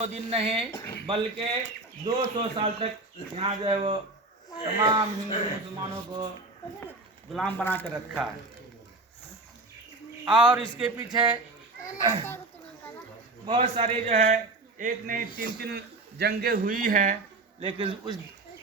दिन नहीं बल्कि 200 साल तक यहाँ जो है वो तमाम हिंदू मुसलमानों को गुलाम बना कर रखा है। और इसके पीछे बहुत सारी जो है एक नहीं तीन जंगें हुई हैं, लेकिन उस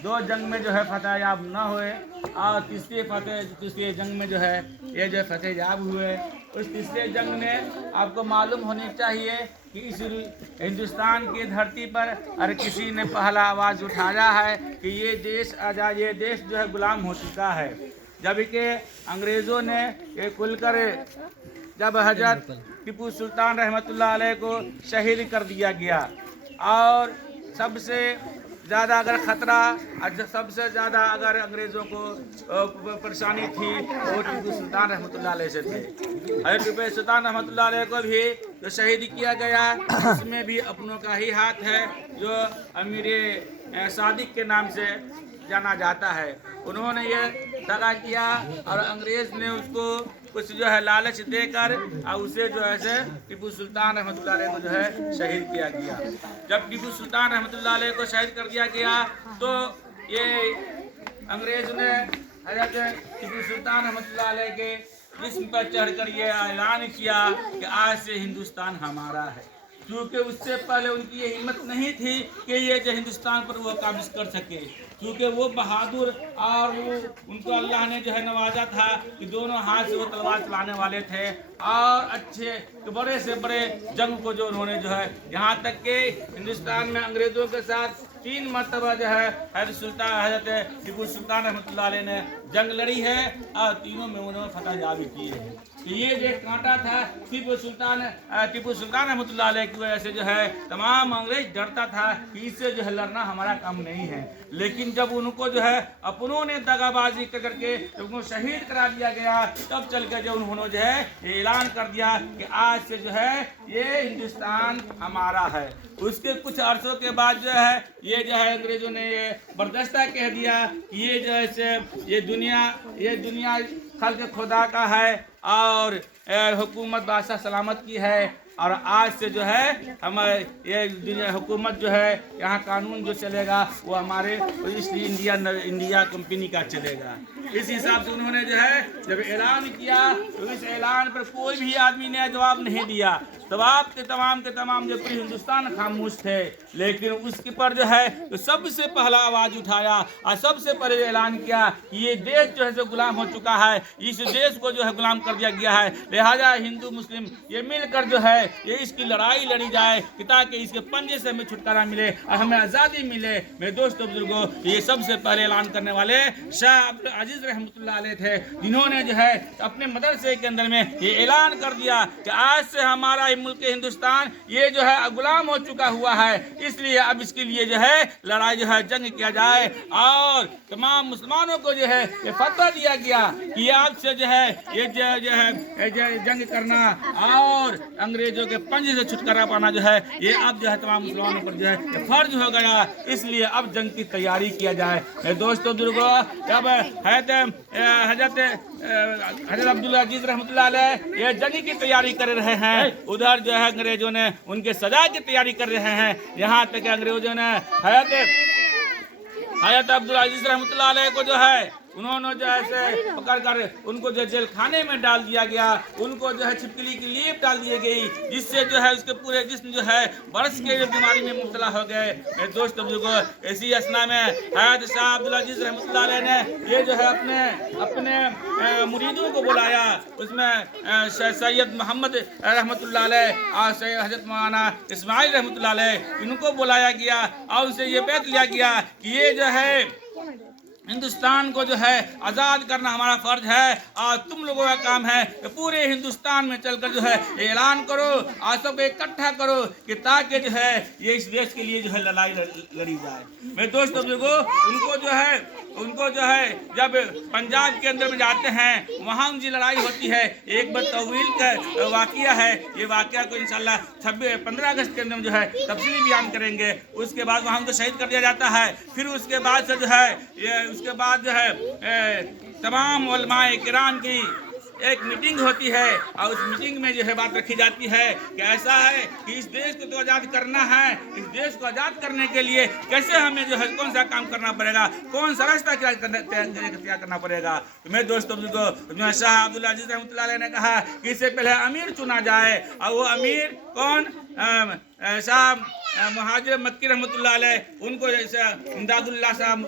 2 जंग में जो है फतह याब न हुए और तीसरे जंग में जो है ये जो फतह याब हुए। उस तीसरे जंग में आपको मालूम होनी चाहिए कि इस हिंदुस्तान की धरती पर हर किसी ने पहला आवाज़ उठाया है कि ये देश आज़ाद, ये देश जो है गुलाम हो चुका है। जबकि अंग्रेज़ों ने ये खुलकर जब हजरत टीपू सुल्तान रहमतुल्लाह अलैह को शहीद कर दिया गया और सबसे ज़्यादा अगर ख़तरा, सबसे ज़्यादा अगर अंग्रेज़ों को परेशानी थी वो टीपू सुल्तान रहमतुल्लाह अलैह से थे। हज़रत टीपू सुल्तान रहमतुल्लाह अलैह को भी जो शहीद किया गया उसमें भी अपनों का ही हाथ है, जो अमीर सादिक के नाम से जाना जाता है। उन्होंने ये दगा किया और अंग्रेज़ ने उसको कुछ जो है लालच देकर और उसे जो है टीपू सुल्तान रहमतुल्लाह अलैह को जो है शहीद किया गया। जब टीपू सुल्तान रहमतुल्लाह अलैह को शहीद कर दिया गया तो ये अंग्रेज़ ने हज़रत टीपू सुल्तान रहमतुल्लाह अलैह के जिस्म पर चढ़कर ये ऐलान किया कि आज से हिंदुस्तान हमारा है, क्योंकि उससे पहले उनकी ये हिम्मत नहीं थी कि ये जो हिंदुस्तान पर वो काबिज कर सके, क्योंकि वो बहादुर और वो उनको अल्लाह ने जो है नवाजा था कि दोनों हाथ से वो तलवार चलाने वाले थे और अच्छे बड़े से बड़े जंग को जो उन्होंने जो है यहाँ तक के हिंदुस्तान में अंग्रेज़ों के साथ 3 मरतबा जो है हज़रत टीपू सुल्तान रहमतुल्लाह अलैह ने जंग लड़ी है और तीनों में उन्होंने फतह याबी की है। तो ये जो कांटा था टीपू सुल्तान रहमतुल्लाह अलैह की वजह से जो है तमाम अंग्रेज डरता था कि इससे जो है लड़ना हमारा काम नहीं है। लेकिन जब उनको जो है अपनों ने दगाबाजी करके जब उनको शहीद करा दिया गया तब चल के जो उन्होंने जो है ये ऐलान कर दिया कि आज से जो है ये हिंदुस्तान हमारा है। उसके कुछ अरसों के बाद जो है ये जो है अंग्रेज़ों ने ये बर्दाश्ता कह दिया कि ये जो है ये दुनिया खल्क़ खुदा का है और हुकूमत बादशाह सलामत की है और आज से जो है हमारे ये दुनिया हुकूमत जो है यहाँ कानून जो चलेगा वो हमारे ईस्ट इंडिया कंपनी का चलेगा। इस हिसाब से उन्होंने जो है जब ऐलान किया तो इस ऐलान पर कोई भी आदमी ने जवाब नहीं दिया। जवाब के तमाम जो पूरे हिंदुस्तान खामोश थे, लेकिन उसके पर जो है तो सबसे पहला आवाज़ उठाया और सबसे पहले ऐलान किया कि ये देश जो है जो गुलाम हो चुका है, इस देश को जो है गुलाम कर दिया गया है, लिहाजा हिंदू मुस्लिम ये मिलकर जो है ये इसकी लड़ाई लड़ी जाए कि ताकि इसके पंजे से हमें छुटकारा मिले और हमें आज़ादी मिले। मेरे दोस्तों बुजुर्गों, ये सबसे पहले ऐलान करने वाले शाह अब्दुल अजीज रहमतुल्लाह अलैह थे, जिन्होंने जो है अपने मदरसे के अंदर में ये ऐलान कर दिया कि आज से हमारा मुल्क हिंदुस्तान ये जो है गुलाम हो चुका हुआ है, इसलिए अब इसके लिए जो है लड़ाई जो है जंग किया जाए और तमाम मुसलमानों को जो है ये फतवा दिया गया कि आपसे जो है ये जंग करना और अंग्रेजों के पंजे से छुटकारा पाना जो है ये अब जो है तमाम मुसलमानों पर जो है ये फर्ज हो गया, इसलिए अब जंग की तैयारी किया जाए। दोस्तों बुजुर्गों, जब हजरत अब्दुल अजीज रहमतुल्लाह अलैह ये जंग की तैयारी कर रहे हैं, उधर जो है अंग्रेजों ने उनके सजा की तैयारी कर रहे हैं। यहाँ तक अंग्रेजों ने हजरत अब्दुल अजीज रहमतुल्लाह अलैह को जो है उन्होंने जो है पकड़ कर उनको जो जेल खाने में डाल दिया गया, उनको जो है छिपकली की लीप डाल दी गई, जिससे जो है उसके पूरे जिस्म जो है बरस के बीमारी में मुब्तला हो गए। मेरे दोस्त बुजुर्गों, इसी असना में हजरत शाह अब्दुल अजीज रहमतुल्लाह अलैह ने ये जो है अपने मुरीदों को बुलाया, उसमें सैयद मोहम्मद रहमतुल्लाह अलैह और सैयद हजरत मौलाना इस्माइल रहमतुल्लाह अलैह, इनको बुलाया गया और उनसे ये बैत लिया गया कि ये जो है हिंदुस्तान को जो है आज़ाद करना हमारा फ़र्ज है और तुम लोगों का काम है कि पूरे हिंदुस्तान में चलकर जो है ऐलान करो और सबको इकट्ठा करो कि ताकि जो है ये इस देश के लिए जो है लड़ाई लड़ी जाए। मेरे दोस्तों बुजुर्गों, उनको जो है जब पंजाब के अंदर में जाते हैं वहाँ उनकी लड़ाई होती है। एक बार तवील का वाक़या है, ये वाक़या को इंशाल्लाह 15 अगस्त के अंदर जो है तफसीली बयान करेंगे। उसके बाद वहाँ उनको शहीद कर दिया जाता है। फिर उसके बाद से जो है तमाम उलमाए किराम की एक मीटिंग होती है और उस मीटिंग में जो है बात रखी जाती है कि ऐसा है कि इस देश को तो आज़ाद करना है, इस देश को आज़ाद करने के लिए कैसे हमें जो है कौन सा काम करना पड़ेगा, कौन सा रास्ता तैयार करना पड़ेगा। तो मेरे दोस्तों को शाह अब्दुल अजीज रहमतुल्लाह अलैह ने कहा कि इससे पहले अमीर चुना जाए, और वो अमीर कौन, शाह महाजिर मक्की रहमतुल्लाह अलैह, उनको जैसे इमदादुल्लाह साहब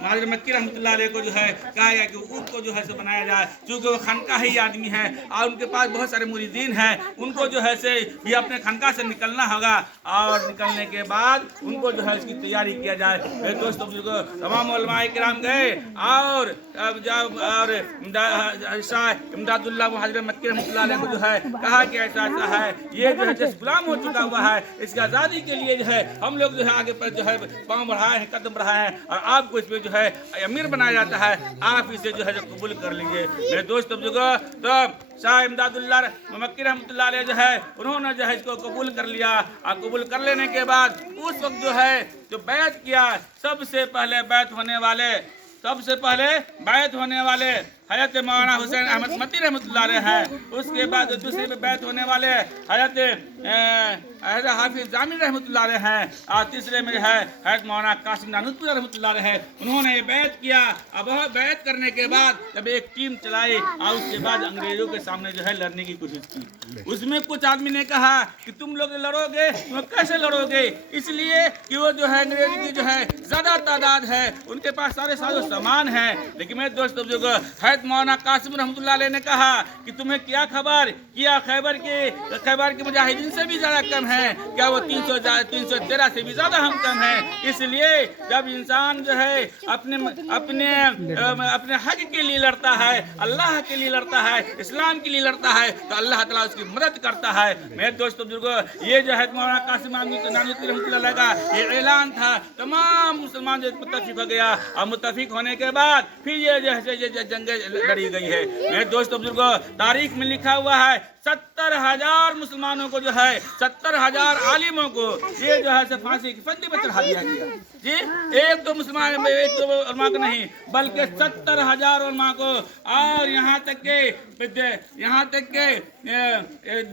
महाजिर मक्की रहमतुल्लाह अलैह को जो है कहा गया कि उनको जो है से बनाया जाए, क्योंकि वो खनका ही आदमी है और उनके पास बहुत सारे मुरीदीन हैं, उनको जो है से भी अपने खनका से निकलना होगा और निकलने के बाद उनको जो है इसकी तैयारी किया जाए। मेरे दोस्तों तमाम उलमाए किराम गए और शाह इमदादुल्लाह महाजिर मक्की रहमतुल्लाह अलैह को जो है कहा कि ऐसा ऐसा है, ये जो है गुलाम हो चुका हुआ है, इसकी आज़ादी के लिए जो है हम लोग जो है आगे पर जो है पाँव बढ़ाए हैं, कदम बढ़ाए हैं, और आपको इसमें जो है अमीर बनाया जाता है, आप इसे जो है कबूल कर लीजिए। मेरे दोस्त बुजुर्गों, तो शाह इमदादुल्लाह मक्की रहमतुल्लाह अलैह जो है उन्होंने जो है इसको कबूल कर लिया, और कबूल कर लेने के बाद उस वक्त जो है जो बैत किया, सबसे पहले बैत होने वाले हज़रत मौलाना हुसैन अहमद मती रहमतुल्लाह अलैह हैं। उसके बाद दूसरे पे बैत होने वाले हज़रत हाफिज जामिल रहमतुल्लाह अलैह हैं, और तीसरे में है हज़रत मौलाना कासिम नानूतपुर रहमतुल्लाह अलैह है। उन्होंने ये बैत किया। अब बैत करने के बाद जब एक टीम चलाई और उसके बाद अंग्रेजों के सामने जो है लड़ने की कोशिश की, उसमें कुछ आदमी ने कहा कि तुम लोग लड़ोगे, तुम कैसे लड़ोगे, इसलिए कि वो जो है अंग्रेज की जो है ज़्यादा तादाद है, उनके पास सारे साजो सामान है। लेकिन मेरे दोस्तों मौलाना कासिम रहमतुल्लाह अलैह ने कहा कि तुम्हें क्या खबर, क्या खैबर के मुजाहिदीन से भी ज़्यादा कम है, क्या वो 313 से भी ज़्यादा हम कम हैं। इसलिए जब इंसान जो है अपने हक के लिए लड़ता है, अल्लाह के लिए लड़ता है, इस्लाम के लिए लड़ता है, तो अल्लाह ताला उसकी मदद करता है। मेरे दोस्तों बुजुर्गों, ये जो है मौलाना कासिम नानूतवी रहमतुल्लाह अलैह का ये ऐलान था, तमाम मुसलमान जो मुत्तफिक हो गया, और मुत्तफिक होने के बाद फिर ये जो है जंग लड़ी गई है। मेरे दोस्तों बुजुर्गों, तारीख में लिखा हुआ है 70,000 मुसलमानों को जो है 70,000 आलिमों को ये जो है फांसी की फंदी पर चढ़ा दिया गया जी। एक तो मुसलमान, एक तो उलमा को नहीं, बल्कि 70,000 उलमा को, और यहाँ तक के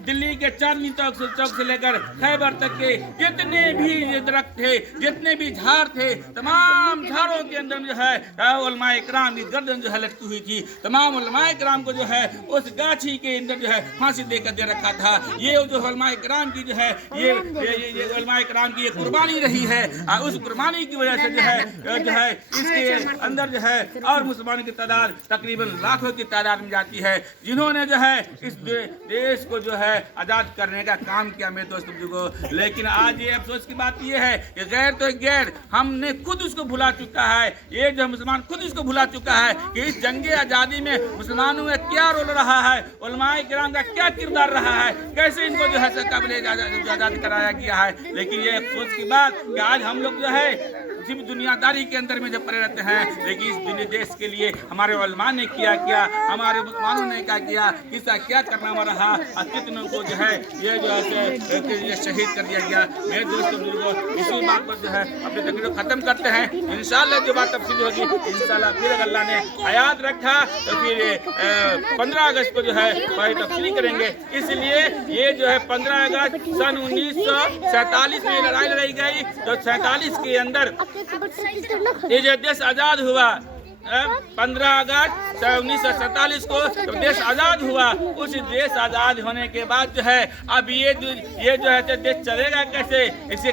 दिल्ली के चांदनी चौक से लेकर खैबर तक के जितने भी दरख्त थे, जितने भी झाड़ थे, तमाम झाड़ों के अंदर जो है उलमाए किराम की गर्दन जो है लटकी हुई थी। तमाम उलमाए किराम को जो है उस गाछी के अंदर जो है फांसी देकर दे रखा था। ये जो उलमाए किराम की जो है ये उलमाए किराम की कुर्बानी रही है, और उस कुर्बानी की वजह से जो है इसके अंदर जो है और मुसलमानों की तादाद तकरीबन लाखों की तादाद में जाती है, जिन्होंने जो है इस देश को जो है आज़ाद करने का काम किया। मेरे दोस्तों बुजुर्गों, लेकिन आज ये अफसोस की बात ये है कि गैर तो गैर हमने खुद उसको भुला चुका है, ये जो मुसलमान खुद इसको भुला चुका है कि इस जंगे आज़ादी में मुसलमानों में क्या रोल रहा है, उलमाए किराम का क्या किरदार रहा है, कैसे इनको जो है काबिल आज़ाद कराया गया है। लेकिन ये अफसोस की बात कि आज हम लोग जो है सिर्फ दुनियादारी के अंदर में जब पड़े रहते हैं, लेकिन इस दुनिया देश के लिए हमारे उलमा ने क्या किया, हमारे मुसलमानों ने क्या किया, किसका क्या करना रहा, और कितनों को जो है ये जो है शहीद कर दिया गया। मेरे दोस्तों बुजुर्गों, इसी बात पर जो है अपनी तकरीर को ख़त्म करते हैं। इंशाअल्लाह जो बात तफसील होगी, इंशाअल्लाह फिर अल्लाह ने हयात रखा तो फिर 15 अगस्त को जो है बड़ी तफसील करेंगे। इसलिए ये जो है 15 अगस्त सन 1947 में लड़ाई लड़ाई गई, तो 47 के अंदर ये जो देश आज़ाद हुआ, 15 अगस्त 1947 को तो देश आज़ाद हुआ। उस देश आज़ाद होने के बाद जो है अब ये जो है देश चलेगा कैसे, इसके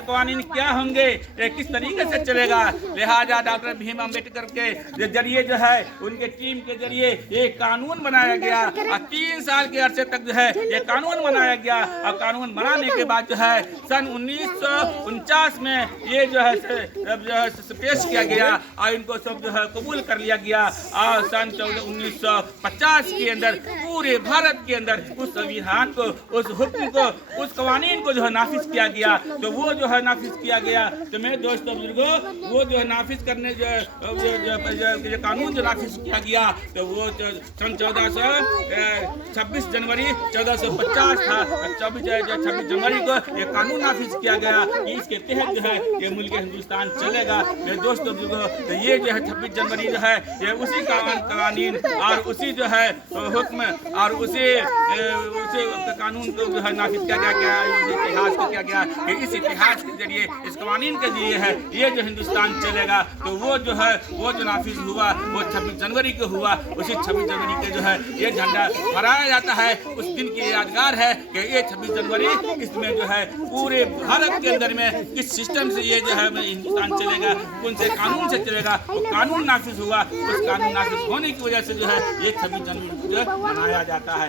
कवानीन क्या होंगे, किस तरीके से चलेगा। लिहाजा डॉक्टर भीम अम्बेडकर के जरिए जो है उनके टीम के जरिए ये कानून बनाया गया, और 3 साल के अरसे तक जो है ये कानून बनाया गया। और कानून बनाने के बाद जो है सन 1949 में ये जो है पेश किया गया, और इनको सब जो है कबूल कर लिया गया। और सन 1950 के अंदर पूरे भारत के अंदर उस संविधान को, उस हुक्म को, उस कवानीन को जो है नाफिज किया गया। तो वो जो है नाफिज किया गया, तो मेरे दोस्तों बुजुर्गों, वो जो है नाफिज करने जो कानून जो नाफिज किया गया, तो वो सन 26 जनवरी 1450 था। 26 जनवरी को ये कानून नाफिज किया गया कि इसके तहत जो है ये मुल्क हिंदुस्तान चलेगा। मेरे दोस्तों बुजुर्गों, तो ये जो है 26 जनवरी जो है ये उसी का कवानीन और उसी जो है हुक्म और उसी कानून को जो है नाफिज किया गया, इस इतिहास को किया गया कि इस इतिहास के जरिए, इस कवानीन के जरिए है ये जो हिंदुस्तान चलेगा। तो वो जो है वो जो नाफिज हुआ वो 26 जनवरी को हुआ। उसी 26 जनवरी के जो है ये झंडा फहराया जाता है। उस दिन की यादगार है कि ये 26 जनवरी, इसमें जो है पूरे भारत के अंदर में किस सिस्टम से ये जो है हिंदुस्तान चलेगा, कौन से कानून से चलेगा, वो कानून नाफिज हुआ। उस कानून नाफिज होने की वजह से जो है ये 26 जनवरी को मनाया जाता है।